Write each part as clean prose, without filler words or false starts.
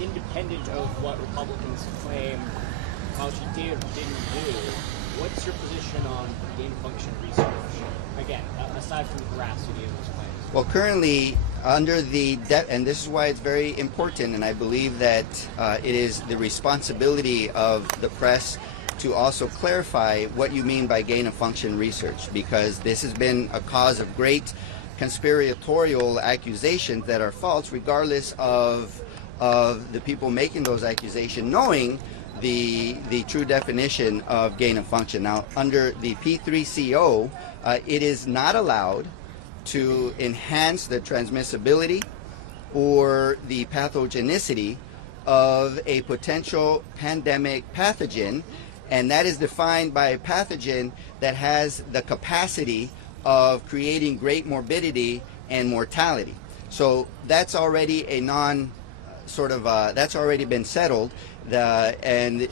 independent of what Republicans claim Fauci did or didn't do, what's your position on gain-of-function research? Again, aside from the veracity of those claims. Well, currently, under the and this is why it's very important, and I believe that it is the responsibility of the press to also clarify what you mean by gain-of-function research, because this has been a cause of great conspiratorial accusations that are false, regardless of the people making those accusations knowing the true definition of gain of function. Now, under the P3CO, it is not allowed to enhance the transmissibility or the pathogenicity of a potential pandemic pathogen, and that is defined by a pathogen that has the capacity of creating great morbidity and mortality. So that's already a that's already been settled. And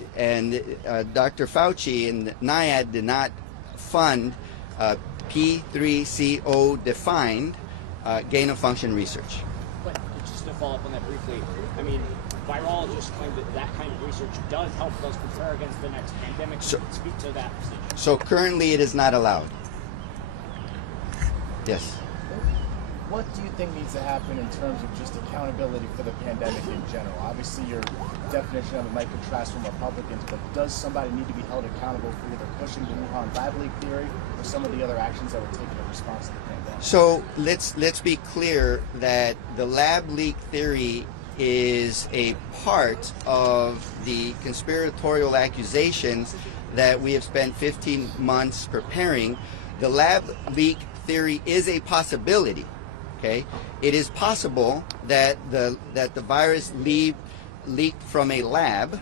Dr. Fauci and NIAID did not fund P3CO defined gain of function research. But just to follow up on that briefly, I mean, virologists claim that kind of research does help us prepare against the next pandemic. So, speak to that position. So currently it is not allowed. Yes. What do you think needs to happen in terms of just accountability for the pandemic in general? Obviously, your definition of it might contrast from Republicans, but does somebody need to be held accountable for either pushing the Wuhan lab leak theory or some of the other actions that were taken in response to the pandemic? So let's be clear that the lab leak theory is a part of the conspiratorial accusations that we have spent 15 months preparing. The lab leak theory is a possibility. Okay, it is possible that the virus leaked from a lab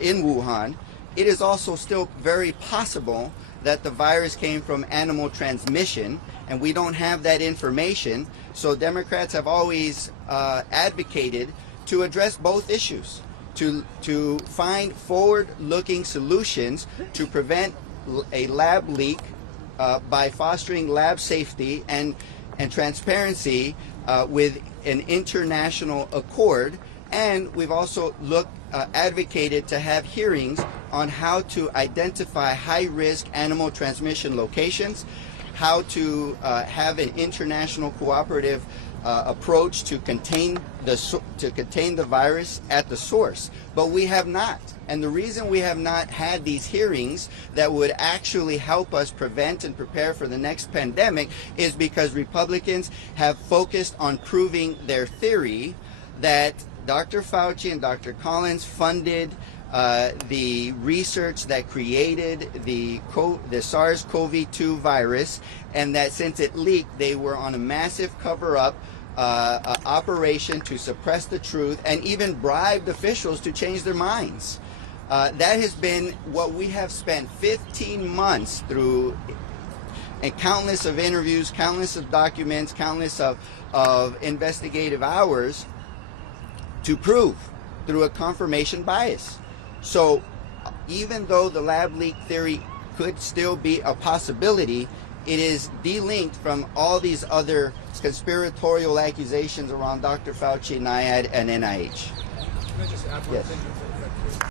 in Wuhan. It is also still very possible that the virus came from animal transmission, and we don't have that information. So Democrats have always advocated to address both issues, to find forward-looking solutions to prevent a lab leak by fostering lab safety and transparency with an international accord. And we've also advocated to have hearings on how to identify high-risk animal transmission locations, how to have an international cooperative approach to contain the virus at the source. But we have not. And the reason we have not had these hearings that would actually help us prevent and prepare for the next pandemic is because Republicans have focused on proving their theory that Dr. Fauci and Dr. Collins funded the research that created the SARS-CoV-2 virus, and that since it leaked, they were on a massive cover-up operation to suppress the truth and even bribed officials to change their minds. That has been what we have spent 15 months through, and countless of interviews, countless of documents, countless of investigative hours to prove through a confirmation bias. So even though the lab leak theory could still be a possibility, it is delinked from all these other conspiratorial accusations around Dr. Fauci, NIAID, and NIH. Can I just add one thing?